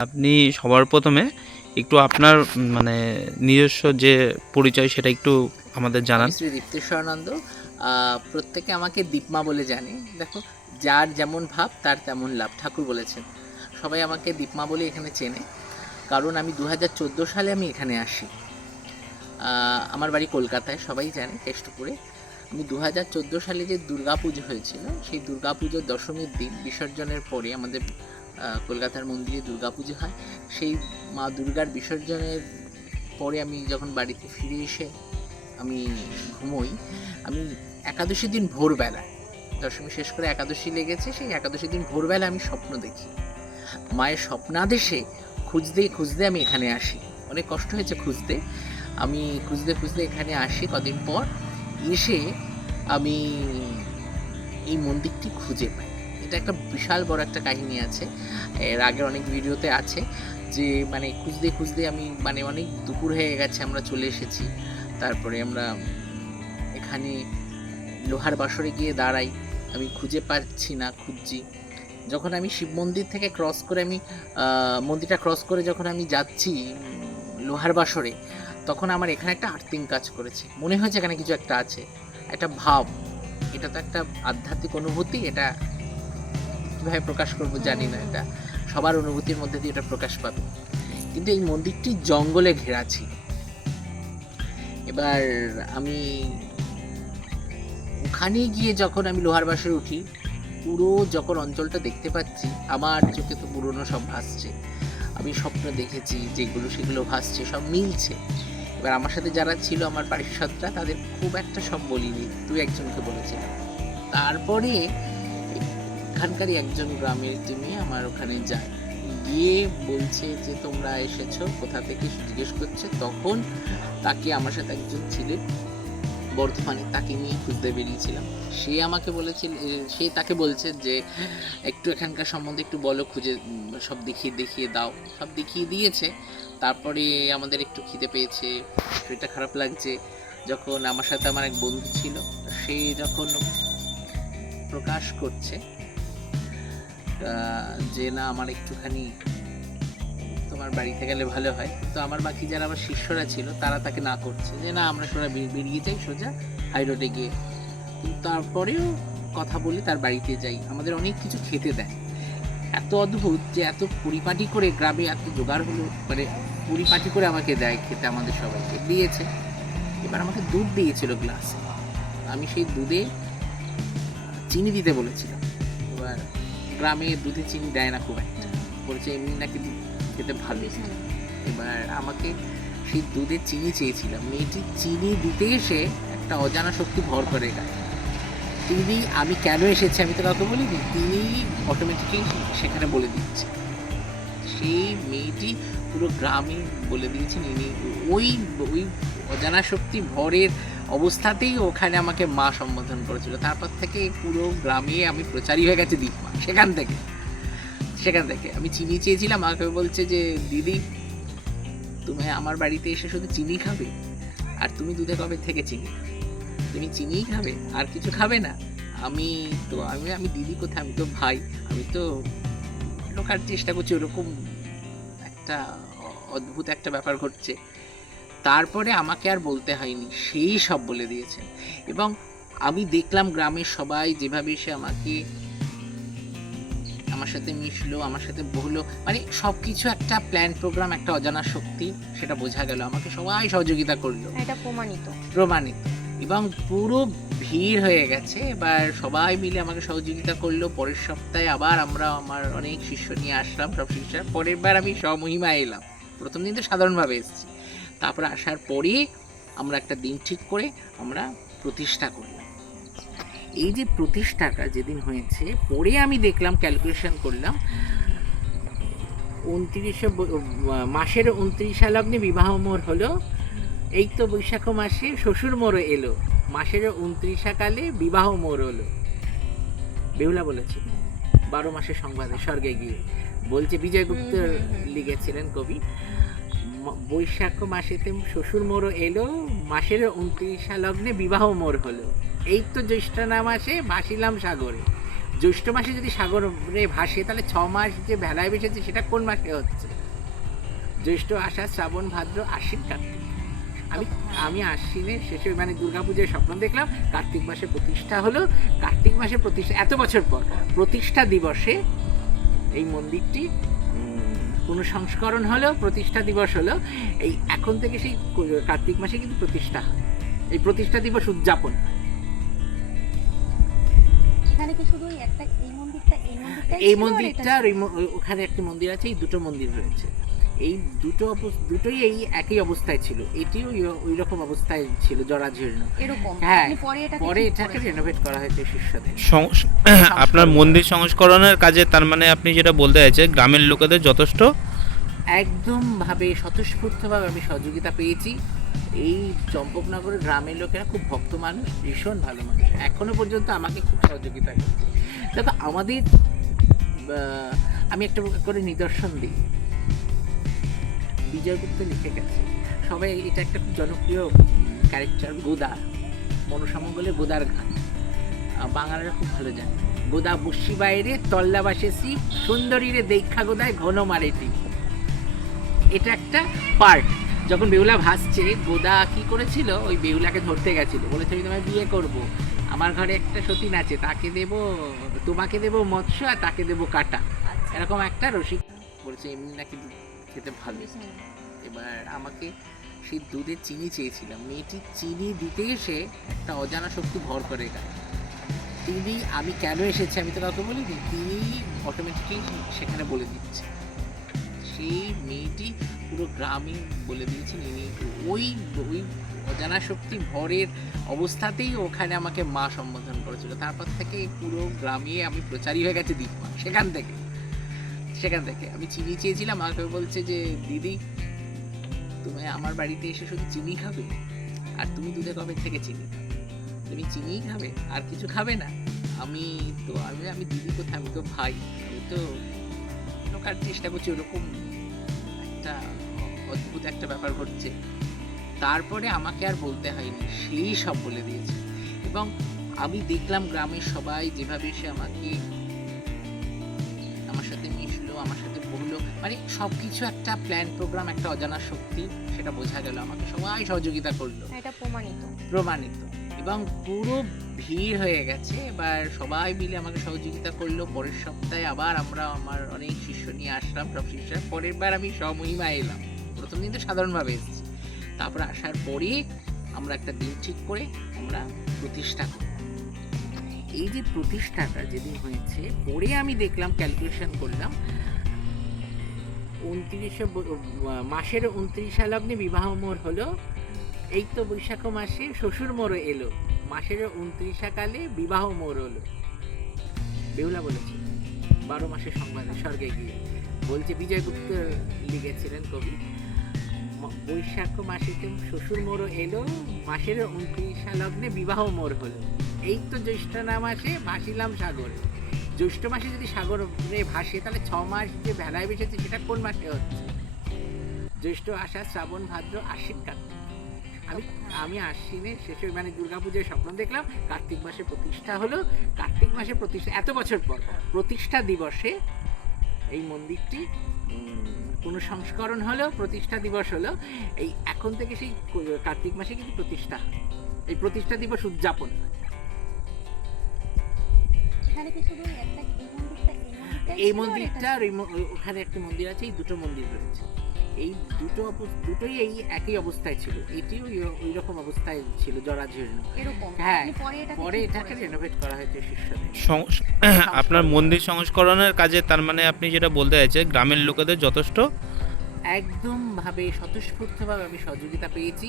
আপনি সবার প্রথমে একটু আপনার মানে নিজস্ব যে পরিচয় সেটা একটু আমাদের জানান। শ্রী দীপ্তেশ্বরানন্দ। প্রত্যেকে আমাকে দীপমা বলে জানে। দেখো, যার যেমন ভাব, তার তেমন লাভ। ঠাকুর বলেছেন। সবাই আমাকে দীপমা বলে এখানে চেনে। কারণ আমি দু হাজার চোদ্দ সালে আমি এখানে আসি। আমার বাড়ি কলকাতায়, সবাই জানে কেষ্টপুরে। আমি দু হাজার চোদ্দ সালে যে দুর্গাপুজো হয়েছিল, সেই দুর্গাপুজোর দশমীর দিন, বিসর্জনের পরে আমাদের কলকাতার মন্দিরে দুর্গা পুজো হয়। সেই মা দুর্গার বিসর্জনের পরে আমি যখন বাড়িতে ফিরে এসে আমি ঘুমোই, আমি একাদশী দিন ভোরবেলা, দশমী শেষ করে একাদশী লেগেছে, সেই একাদশী দিন ভোরবেলা আমি স্বপ্ন দেখি। মায়ের স্বপ্নাদেশে খুঁজতে খুঁজতে আমি এখানে আসি। অনেক কষ্ট হয়েছে খুঁজতে। আমি খুঁজতে খুঁজতে এখানে আসি কদিন পর, এসে আমি এই মন্দিরটি খুঁজে পাই। এটা একটা বিশাল বড় একটা কাহিনী আছে। এর আগের অনেক ভিডিওতে আছে যে মানে খুঁজতে খুঁজতে আমি মানে অনেক দুপুর হয়ে গেছে, আমরা চলে এসেছি। তারপরে আমরা এখানে লোহার বাসরে গিয়ে দাঁড়াই। আমি খুঁজে পাচ্ছি না, খুঁজছি। যখন আমি শিব মন্দির থেকে ক্রস করে আমি মন্দিরটা ক্রস করে যখন আমি যাচ্ছি লোহার বাসরে, তখন আমার এখানে একটা আর্থিং কাজ করেছে। মনে হয়েছে এখানে কিছু একটা আছে। একটা ভাব। এটা তো একটা আধ্যাত্মিক অনুভূতি, এটা কীভাবে প্রকাশ করব জানি না এটা। সবার অনুভূতির মধ্যে দিয়ে এটা প্রকাশ পাবে। কিন্তু এই মন্দিরটি জঙ্গলে ঘেরা ছিল। এবার আমি ওখানে গিয়ে যখন আমি লোহার বাসে উঠি, পুরো যখন অঞ্চলটা দেখতে পাচ্ছি, আমার চোখে তো পুরনো সব ভাসছে। আমি স্বপ্ন দেখেছি যেগুলো সেগুলো ভাসছে, সব মিলছে। এবার আমার সাথে যারা ছিল, আমার পারিষদরা, তাদের খুব একটা সব বলিনি। তুই একজনকে বলেছিলাম। তারপরে এখানকারই একজন গ্রামের তুমি আমার ওখানে যায়। গিয়ে বলছে যে, তোমরা এসেছ? কোথা থেকে? জিজ্ঞেস করছে। তখন তাকে আমার সাথে একজন ছিলেন বর্ধমানে তাকে নিয়ে খুঁজতে বেরিয়েছিলাম। সে আমাকে বলেছিল সে তাকে বলছে যে, একটু এখানকার সম্বন্ধে একটু বলো, খুঁজে সব দেখিয়ে দেখিয়ে দাও। সব দেখিয়ে দিয়েছে। তারপরে আমাদের একটু খিদে পেয়েছে, শরীরটা খারাপ লাগছে। যখন আমার সাথে আমার এক বন্ধু ছিল, সে যখন প্রকাশ করছে যে না আমার একটুখানি তোমার বাড়িতে গেলে ভালো হয়। তো আমার বাকি যারা আমার শিষ্যরা ছিল, তারা তাকে না করছে। যে না, আমরা সোজা বেরিয়ে যাই, সোজা হাই রোডে গিয়ে। তারপরেও কথা বলি তার বাড়িতে যাই। আমাদের অনেক কিছু খেতে দেয়। এত অদ্ভুত যে এত পরিপাটি করে গ্রামে এত জোগাড় হলো মানে পরিপাটি করে আমাকে দেয় খেতে আমাদের সবাইকে। দিয়েছে। এবার আমাকে দুধ দিয়েছিল গ্লাসে আমি সেই দুধে চিনি দিতে বলেছিলাম। এবার গ্রামে দুধে চিনি দেয় না খুব একটা। বলছে এমনি নাকি খেতে ভালো এবার আমাকে সেই দুধে চিনি চেয়েছিলাম। মেয়েটি চিনি দিতে এসে একটা অজানা শক্তি ভর করে গায়ে। তিনি আমি কেন এসেছি আমি তো কাউকে বলিনি? তিনি অটোমেটিকলি সেখানে বলে দিচ্ছে সেই মেয়েটি পুরো গ্রামে বলে দিয়েছেন। ইনি ওই ওই অজানা শক্তি ভরের অবস্থাতেই ওখানে আমাকে মা সম্বোধন করেছিল। তারপর থেকে পুরো গ্রামে আমি প্রচারই হয়ে গেছে দীপমা, সেখান থেকে। সেখান থেকে। আমি চিনি চেয়েছিলাম, আমাকে বলছে যে, দিদি, তুমি আমার বাড়িতে এসে শুধু চিনি খাবে, আর তুমি দুধে কবে থেকে চিনি তুমি চিনিই খাবে, আর কিছু খাবে না। আমি তো, আমি আমি দিদি কোথায়? আমি তো ভাই, আমি তো ঢোকার চেষ্টা করছি, ওরকম একটা অদ্ভুত একটা ব্যাপার ঘটছে। তারপরে আমাকে আর বলতে হয়নি সেই সব বলে দিয়েছেন এবং আমি দেখলাম গ্রামের সবাই যেভাবে সে আমাকে আমার সাথে মিশলো আমার সাথে বলল মানে সব কিছু একটা প্ল্যান প্রোগ্রাম একটা অজানা শক্তি সেটা বোঝা গেল। আমাকে সবাই সহযোগিতা করল। এটা প্রমাণিত। প্রমাণিত। এবং পুরো ভিড় হয়ে গেছে এবার সবাই মিলে আমাকে সহযোগিতা করল। পরের সপ্তাহে আবার আমরা আমার অনেক শিষ্য নিয়ে আসলাম সব শিষ্য পরের বার আমি স্বমহিমা এলাম। প্রথম দিন তো সাধারণভাবে এসেছি। তারপরে আসার পরে আমরা একটা দিন ঠিক করে আমরা প্রতিষ্ঠা করলাম। এই যে প্রতিষ্ঠাটা যেদিন হয়েছে পরে আমি দেখলাম ক্যালকুলেশন করলাম উনত্রিশে মাসের উনত্রিশা লগ্নে বিবাহ মোর হলো এই তো বৈশাখ মাসে শ্বশুর মোড় এলো মাসের উনত্রিশা কালে বিবাহ মোড় হলো। বেহুলা বলেছে বারো মাসের সংবাদে স্বর্গে গিয়ে। বলছে বিজয়গুপ্ত। লিখেছিলেন কবি বৈশাখ মাসেতে শ্বশুর মোড় এলো, মাসের উনত্রিশা লগ্নে বিবাহ মোড় হলো। এই তো জ্যৈষ্ঠ না মাসে ভাসিলাম সাগরে। জ্যৈষ্ঠ মাসে যদি সাগরে ভাসে, তাহলে ছ মাস যে ভেলায় বেসেছে সেটা কোন মাসে হচ্ছে? জ্যৈষ্ঠ আষাঢ়, শ্রাবণ, ভাদ্র, আশ্বিন, কার্তিক। আমি আমি আশ্বিনের শেষে মানে দুর্গাপূজার স্বপ্ন দেখলাম, কার্তিক মাসে প্রতিষ্ঠা হলো। কার্তিক মাসে প্রতিষ্ঠা, এত বছর পর, প্রতিষ্ঠা দিবসে এই মন্দিরটি উম, সংস্করণ হলো প্রতিষ্ঠা দিবস হলো এই এখন থেকে সেই কার্তিক মাসে কিন্তু প্রতিষ্ঠা হয়। এই প্রতিষ্ঠা দিবস উদযাপন এখানে কি শুধু একটা এই মন্দিরটা এই মন্দিরটা ওখানে একটি মন্দির আছে এই দুটো মন্দির রয়েছে। এই দুটো দুটোই এই একই অবস্থায় ছিল। এটিও ওই রকম অবস্থায় ছিল জরাজীর্ণ। এরকম। হ্যাঁ, পরে পরে এটাকে রেনোভেট করা হয়েছে শিষ্যদের আপনার মন্দির সংস্করণের কাজে তার মানে আপনি যেটা বলতে চাইছেন গ্রামের লোকেদের যথেষ্ট? একদম ভাবে স্বতঃস্ফূর্তভাবে আমি সহযোগিতা পেয়েছি। এই চম্পকনগরের গ্রামের লোকেরা খুব ভক্ত মানুষ ভীষণ ভালো মানুষ। এখনও পর্যন্ত আমাকে খুব সহযোগিতা করছে। দেখো আমাদের আমি একটা করে নিদর্শন দিই। বিজয়গুপ্ত লিখে গেছে। সবাই এটা একটা খুব জনপ্রিয় ক্যারেক্টার গোদা। মনসামঙ্গলে গোদার গান। বাঙালিরা খুব ভালো জানে। গোদা বসি বাইরে তল্লা বাসেছি সুন্দরীরে দেখা গোদায় ঘন মারেটি এটা একটা পার্ট যখন বেহুলা ভাসছে গোদা কি করেছিল? ওই বেহুলাকে ধরতে গেছিল। বলেছে আমি তোমায় বিয়ে করব। আমার ঘরে একটা সতীন আছে তাকে দেব তোমাকে দেব মৎস্য আর তাকে দেব কাটা। আচ্ছা, এরকম একটা রসিক বলছে এমনি নাকি খেতে ভালো এবার আমাকে সেই দুধে চিনি চেয়েছিলাম। মেয়েটি চিনি দিতে এসে একটা অজানা শক্তি ভর করে গায়ে তিনি, আমি কেন এসেছি আমি তো কাউকে বলিনি? তিনি অটোমেটিকলি সেখানে বলে দিচ্ছে। সেই মেয়েটি পুরো গ্রামে বলে দিয়েছেন ইনি ওই ওই অজানা শক্তি ভরের অবস্থাতেই ওখানে আমাকে মা সম্বোধন করেছিল। তারপর থেকে পুরো গ্রামে আমি প্রচারই হয়ে গেছে দীপমা সেখান থেকে। সেখান থেকে। আমি চিনি চেয়েছিলাম আমাকে বলছে যে, দিদি, তুমি আমার বাড়িতে এসে শুধু চিনি খাবে, আর তুমি দুধে কবে থেকে চিনি তুমি চিনিই খাবে, আর কিছু খাবে না। আমি তো, আমি আমি দিদি কোথায়? আমি তো ভাই। আমি তো ঢোকার চেষ্টা করছি, ওরকম একটা অদ্ভুত একটা ব্যাপার ঘটছে। তারপরে আমাকে আর বলতে হয়নি, সেই সব বলে দিয়েছে। এবং আমি দেখলাম গ্রামের সবাই যেভাবে সে আমাকে, আমার সাথে বলল মানে সব কিছু একটা প্ল্যান প্রোগ্রাম একটা অজানা শক্তি সেটা বোঝা গেল আমাকে। সবাই সহযোগিতা করল। এটা প্রমাণিত। প্রমাণিত। এবং পুরো ভিড় হয়ে গেছে। এবার সবাই মিলে আমাকে সহযোগিতা করল। পরের সপ্তাহে আবার আমরা আমার অনেক শিষ্য নিয়ে আসলাম সব শিষ্য পরের বার আমি স্বমহিমা এলাম। প্রথম দিন তো সাধারণভাবে এসেছি। তারপর আসার পরে আমরা একটা দিন ঠিক করে আমরা প্রতিষ্ঠা করলাম। এই যে প্রতিষ্ঠাটা যেদিন হয়েছে পরে আমি দেখলাম ক্যালকুলেশন করলাম উনত্রিশে মাসের উনত্রিশে লগ্নে বিবাহ মোর হলো। এই তো বৈশাখ মাসে শ্বশুর মোড় এলো। মাসের উনত্রিশ উনত্রিশাকালে বিবাহ মোর হলো। বেহুলা বলেছে, বারো মাসের সংবাদে, স্বর্গে গিয়ে। বলছে বিজয়গুপ্ত লিখেছিলেন কবি। বৈশাখ মাসেতে শ্বশুর মোড় এলো। মাসের উনত্রিশা লগ্নে বিবাহ মোর হলো। এই তো জ্যৈষ্ঠ না মাসে ভাসিলাম সাগরে। জ্যৈষ্ঠ মাসে যদি সাগরে ভাসে তাহলে ছ মাস যে ভেলায় বেসেছে সেটা কোন মাসে হচ্ছে? জ্যৈষ্ঠ আষাঢ় শ্রাবণ ভাদ্র আশ্বিন কার্তিক। আমি আমি আশ্বিনের শেষে মানে দুর্গাপূজার স্বপ্ন দেখলাম কার্তিক মাসে প্রতিষ্ঠা হলো। কার্তিক মাসে প্রতিষ্ঠা এত বছর পর প্রতিষ্ঠা দিবসে এই মন্দিরটি উম, সংস্করণ হলো প্রতিষ্ঠা দিবস হলো। এই এখন থেকে সেই কার্তিক মাসে কিন্তু প্রতিষ্ঠা এই প্রতিষ্ঠা দিবস উদযাপন হয়। কি শুধু একটা এই মন্দিরটা ওখানে একটা মন্দির আছে এই দুটো মন্দির রয়েছে। এই দুটো দুটোই এই একই অবস্থায় ছিল। এটিও ওই রকম অবস্থায় ছিল জরাজীর্ণ। হ্যাঁ, পরে এটাকে রেনোভেট করা হয়েছে শিষ্যদের আপনার মন্দির সংস্করণের কাজে তার মানে আপনি যেটা বলতে চাইছেন গ্রামের লোকেদের যথেষ্ট? একদম ভাবে স্বতঃস্ফূর্তভাবে আমি সহযোগিতা পেয়েছি।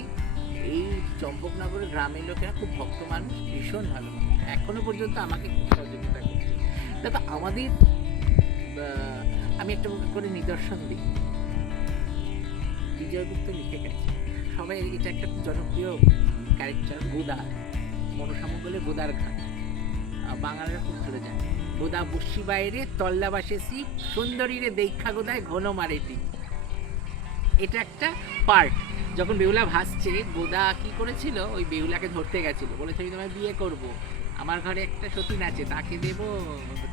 এই চম্পকনগরের গ্রামের লোকেরা খুব ভক্ত মানুষ ভীষণ ভালো মানুষ। এখনও পর্যন্ত আমাকে খুব সহযোগিতা করছে। দেখো আমাদের আমি একটা করে নিদর্শন দিই। বিজয়গুপ্ত লিখে গেছে। সবাই এটা একটা জনপ্রিয় ক্যারেক্টার গোদা মনসামঙ্গলে গোদার আহ, বাঙালিরা খুব ভালো জানে। গোদা বসি বাইরে তল্লা বাসেছি সুন্দরীরে দেখা গোদায় ঘন মারেটি এটা একটা পার্ট যখন বেহুলা ভাসছে গোদা কি করেছিল? ওই বেহুলাকে ধরতে গেছিল। বলেছে আমি তোমায় বিয়ে করব। আমার ঘরে একটা সতীন আছে, তাকে দেব,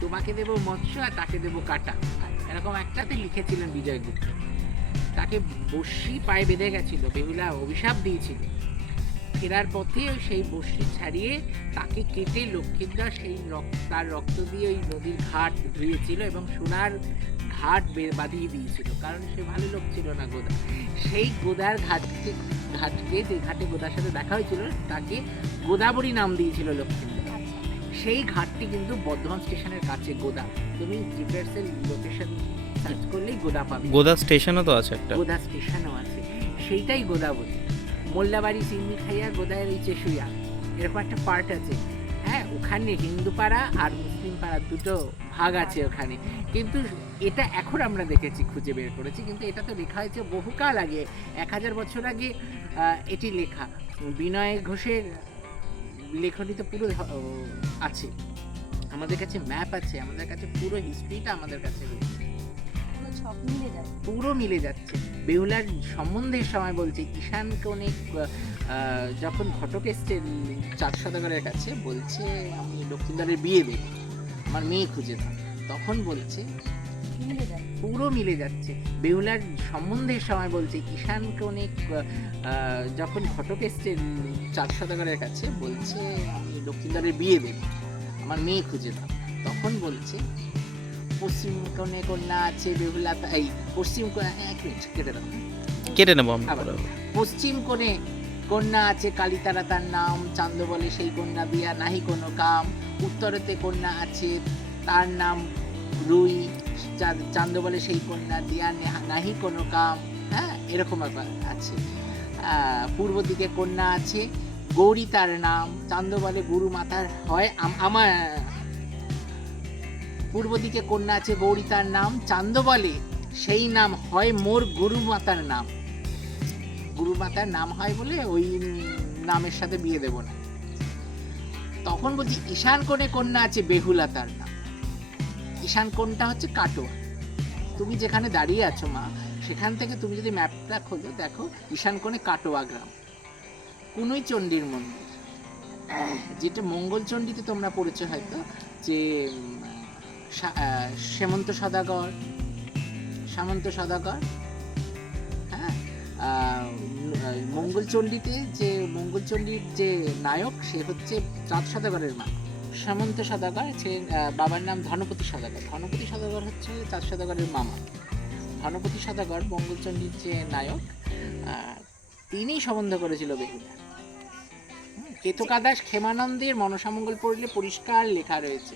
তোমাকে দেব মৎস্য আর তাকে দেব কাটা। এরকম একটাতে লিখেছিলেন বিজয়গুপ্ত তাকে বর্ষি পায়ে বেঁধে গেছিল, বেহুলা অভিশাপ দিয়েছিল। ফেরার পথে সেই বর্ষি ছাড়িয়ে তাকে কেটে লক্ষ্মীদাস সেই তার রক্ত দিয়ে ওই নদীর ঘাট ধুয়েছিল এবং সোনার ঘাট বাঁধিয়ে দিয়েছিল। কারণ সে ভালো লোক ছিল না গোদা। সেই গোদার ঘাটকে ঘাটকে যে ঘাটে গোদার সাথে দেখা হয়েছিল, তাকে গোদাবরী নাম দিয়েছিল লক্ষ্মীন্দর সেই ঘাটটি কিন্তু বর্ধমান স্টেশনের কাছে গোদা। তুমি জিপিএসের লোকেশন সার্চ করলেই গোদা পাবে। গোদা স্টেশনও তো আছে একটা। গোদা স্টেশনও আছে। সেইটাই গোদাবরী মোল্লাবাড়ি সিন্নি খাইয়া গোদায়ের এই চেশুয়া এরকম একটা পার্ট আছে। হ্যাঁ ওখানে হিন্দু পাড়া আর মুসলিম পাড়া দুটো ভাগ আছে ওখানে। কিন্তু এটা এখন আমরা দেখেছি খুঁজে বের করেছি। কিন্তু এটা তো লেখা হয়েছে বহুকাল আগে। এক হাজার বছর আগে আহ, এটি লেখা। বিনয় ঘোষের লেখনীতে পুরো আছে। আমাদের কাছে ম্যাপ আছে আমাদের কাছে পুরো হিস্ট্রিটা আমাদের কাছে রয়েছে। পুরো মিলে যাচ্ছে। বেহুলার সম্বন্ধের সময় বলছে ঈশান কোণে যখন ঘটক এসছে চার সদাগরের কাছে বলছে আমি লক্ষ্মীদারের বিয়ে দেব আমার মেয়ে খুঁজে দাও। তখন বলছে মিলে যায় পুরো মিলে যাচ্ছে। বেহুলার সম্বন্ধের সময় বলছে ঈশান আহ, যখন ঘটক এসছে চার সদাগরের কাছে বলছে আমি লক্ষ্মীদারের বিয়ে দেব। আমার মেয়ে খুঁজে দাও। তখন বলছে পশ্চিম কোণে কন্যা আছে বেহুলা এই পশ্চিম কোণে এক মিনিট কেটে দাও। কেটে নেব আমরা। পশ্চিম কোণে কন্যা আছে কালিতারা তার নাম চান্দ বলে সেই কন্যা দিয়া নাহি কোনো কাম। উত্তরেতে কন্যা আছে তার নাম রুই চান্দ বলে সেই কন্যা, দিয়া নাহি কোনো কাম। হ্যাঁ এরকম ব্যাপার আছে। পূর্ব দিকে কন্যা আছে, গৌরী তার নাম। চান্দ বলে গুরু মাতার হয় আম- আমার। পূর্ব দিকে কন্যা আছে, গৌরী তার নাম। চান্দ বলে সেই নাম হয় মোর গুরু মাতার নাম। গুরু মাতার নাম হয় বলে ওই নামের সাথে বিয়ে দেব না। তখন বলছি, ঈশান কোণে কন্যা আছে, বেহুলা তার নাম। ঈশান কোণটা হচ্ছে কাটোয়া। তুমি যেখানে দাঁড়িয়ে আছো, মা, সেখান থেকে তুমি যদি ম্যাপটা খোঁজো দেখো ঈশান কোণে কাটোয়া গ্রাম। কুনুই চণ্ডীর মন্দির। যেটা মঙ্গলচণ্ডীতে তোমরা পড়েছো হয়তো, যে সেমন্ত সদাগর সামন্ত সদাগর হ্যাঁ? মঙ্গলচণ্ডীতে যে মঙ্গলচণ্ডীর যে নায়ক, সে হচ্ছে চাঁদ সদাগরের মা। সামন্ত সদাগর আহ, বাবার নাম ধনপতি সদাগর। ধনপতি সদাগর হচ্ছে চাঁদ সদাগরের মামা। ধনপতি সদাগর মঙ্গলচণ্ডীর যে নায়ক তিনিই সম্বন্ধ করেছিল বেহুলা কেতকা দাস ক্ষেমানন্দের মনসামঙ্গল পড়লে পরিষ্কার লেখা রয়েছে।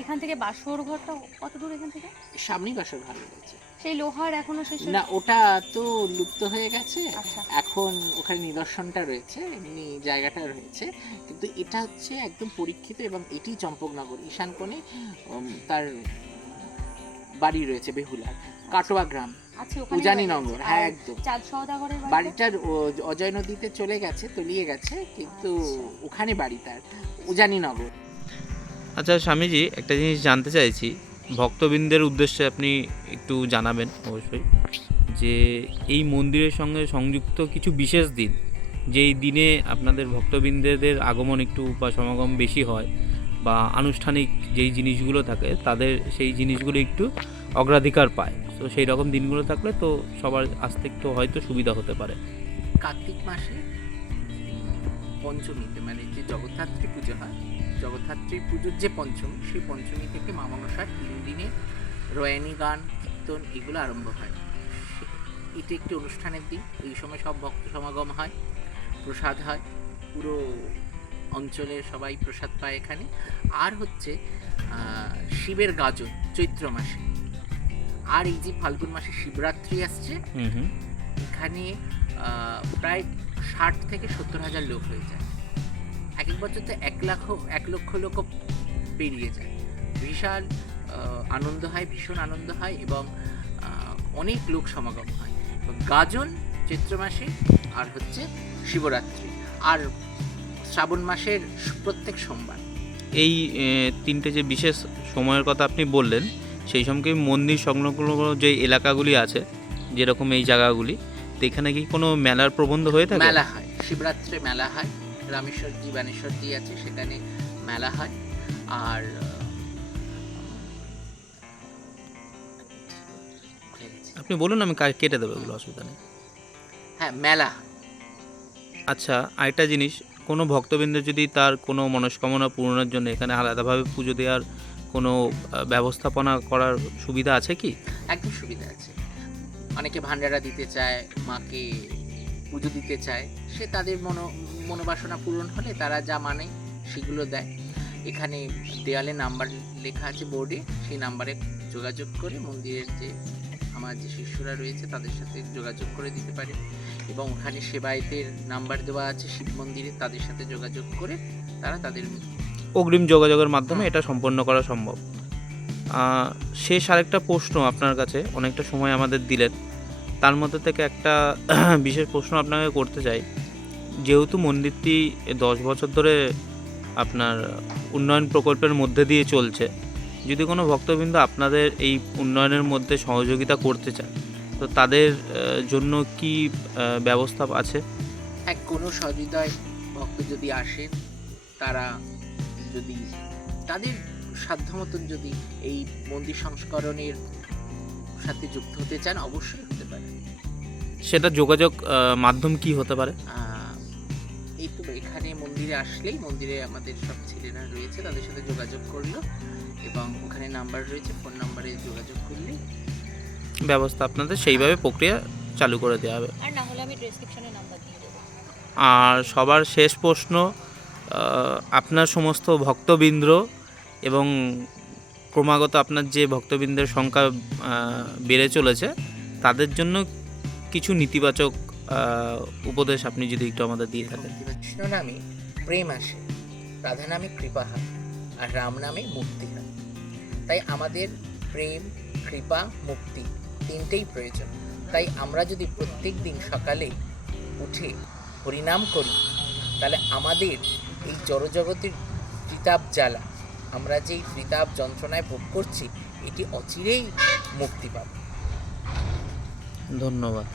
এখান থেকে বাসর ঘরটা কত দূর এখান থেকে? সামনেই বাসর ভালো রয়েছে। সেই লোহার এখনও শেষ না ওটা তো লুপ্ত হয়ে গেছে। আচ্ছা। এখন ওখানে নিদর্শনটা রয়েছে এমনি জায়গাটা রয়েছে। কিন্তু এটা হচ্ছে একদম পরীক্ষিত এবং এটি চম্পকনগর ঈশান কোণে তার বাড়ি রয়েছে বেহুলার কাটোয়া গ্রাম। আছে। ওখানে উজানিনগর হ্যাঁ একদম। চাঁদ সওদাগরের বাড়িটা? বাড়িটার অজয় নদীতে চলে গেছে তলিয়ে গেছে কিন্তু আচ্ছা। ওখানে বাড়ি তার উজানিনগর আচ্ছা স্বামীজি একটা জিনিস জানতে চাইছি। ভক্তবৃন্দের উদ্দেশ্যে আপনি একটু জানাবেন অবশ্যই যে এই মন্দিরের সঙ্গে সংযুক্ত কিছু বিশেষ দিন, যেই দিনে আপনাদের ভক্তবৃন্দের আগমন একটু বা সমাগম বেশি হয় বা আনুষ্ঠানিক যেই জিনিসগুলো থাকে, তাদের সেই জিনিসগুলো একটু অগ্রাধিকার পায়। তো সেই রকম দিনগুলো থাকলে তো সবার আসতে একটু হয়তো সুবিধা হতে পারে। কার্তিক মাসে পঞ্চমীতে মানে যে জগদ্ধাত্রী পুজো হয় জগদ্ধাত্রী পুজোর যে পঞ্চমী সেই পঞ্চমী থেকে মা মনসার তিন দিনে রয়ানি গান কীর্তন এগুলো আরম্ভ হয়। এটি একটি অনুষ্ঠানের দিন। এই সময় সব ভক্ত সমাগম হয় প্রসাদ হয়। পুরো অঞ্চলের সবাই প্রসাদ পায় এখানে। আর হচ্ছে শিবের গাজন চৈত্র মাসে। আর এই যে ফাল্গুন মাসে শিবরাত্রি আসছে এখানে প্রায় ষাট থেকে সত্তর হাজার লোক হয়ে যায়। এক এক বছর তো এক লাখ এক লক্ষ লোক পেরিয়ে যায়। বিশাল আনন্দ হয় ভীষণ আনন্দ হয় এবং অনেক লোক সমাগম হয়। গাজন চৈত্র মাসে আর হচ্ছে শিবরাত্রি আর শ্রাবণ মাসের প্রত্যেক সোমবার। এই তিনটে যে বিশেষ সময়ের কথা আপনি বললেন সেই সঙ্গে মন্দির সংলগ্ন যে এলাকাগুলি আছে যেরকম এই জায়গাগুলি তো এখানে কি কোনো মেলার প্রবন্ধ হয়ে থাকে? মেলা হয় শিবরাত্রে মেলা হয়। রামেশ্বর জি বানেশ্বর জি আছে সেখানে মেলা হয় আর। আপনি বলুন আমি কেটে দেবো এগুলো অসুবিধা নেই হ্যাঁ মেলা। আচ্ছা আরেকটা জিনিস কোনো ভক্তবৃন্দ যদি তার কোনো মনস্কামনা পূরণের জন্য এখানে আলাদাভাবে পুজো দেওয়ার কোনো ব্যবস্থাপনা করার সুবিধা আছে কি একদম সুবিধা আছে অনেকে ভান্ডারা দিতে চায় মাকে পুজো দিতে চায় সে তাদের মনো মনোবাসনা পূরণ হলে তারা যা মানে সেগুলো দেয়। এখানে দেয়ালে নাম্বার লেখা আছে বোর্ডে সেই নাম্বারে যোগাযোগ করে মন্দিরের যে আমার যে শিষ্যরা রয়েছে তাদের সাথে যোগাযোগ করে দিতে পারে এবং ওখানে সেবায়তের নাম্বার দেওয়া আছে শিব মন্দিরে তাদের সাথে যোগাযোগ করে তারা তাদের অগ্রিম যোগাযোগের মাধ্যমে এটা সম্পন্ন করা সম্ভব। শেষ আরেকটা প্রশ্ন আপনার কাছে অনেকটা সময় আমাদের দিলেন। তার মধ্যে থেকে একটা বিশেষ প্রশ্ন আপনাকে করতে চাই। যেহেতু মন্দিরটি দশ বছর ধরে আপনার উন্নয়ন প্রকল্পের মধ্যে দিয়ে চলছে, যদি কোনো ভক্তবৃন্দ আপনাদের এই উন্নয়নের মধ্যে সহযোগিতা করতে চায়, তো তাদের জন্য কি ব্যবস্থা আছে? এক কোনো সহৃদয় ভক্ত যদি আসেন, তারা যদি তাদের সাধ্য মতন যদি এই মন্দির সংস্করণের সাথে যুক্ত হতে চান অবশ্যই হতে পারে। সেটা যোগাযোগ মাধ্যম কি হতে পারে? এই তো এখানে মন্দিরে আসলেই মন্দিরে আমাদের সব ছেলেরা রয়েছে তাদের সাথে যোগাযোগ করল এবং ওখানে নাম্বার রয়েছে ফোন নাম্বারে যোগাযোগ করলেই ব্যবস্থা আপনাদের সেইভাবে প্রক্রিয়া চালু করে দেওয়া হবে। আর না হলে আমি ডেসক্রিপশনে নাম্বার দিয়ে দেবো। আর সবার শেষ প্রশ্ন আপনার সমস্ত ভক্তবৃন্দ এবং ক্রমাগত আপনার যে ভক্তবৃন্দের সংখ্যা বেড়ে চলেছে, তাদের জন্য কিছু নেতিবাচক উপদেশ আপনি যদি একটু আমাদের দিয়ে থাকেন। কৃষ্ণ নামে প্রেম আসে, রাধা নামে কৃপা হয়, আর রাম নামে মুক্তি হয়। তাই আমাদের প্রেম, কৃপা, মুক্তি তিনটেই প্রয়োজন। তাই আমরা যদি প্রত্যেক দিন সকালে উঠে হরিনাম করি, তাহলে আমাদের এই জড়জগতের ত্রিতাপ জ্বালা আমরা যেই ফ্রিতাপ যন্ত্রণায় ভোগ করছি এটি অচিরেই মুক্তি পাবে। ধন্যবাদ।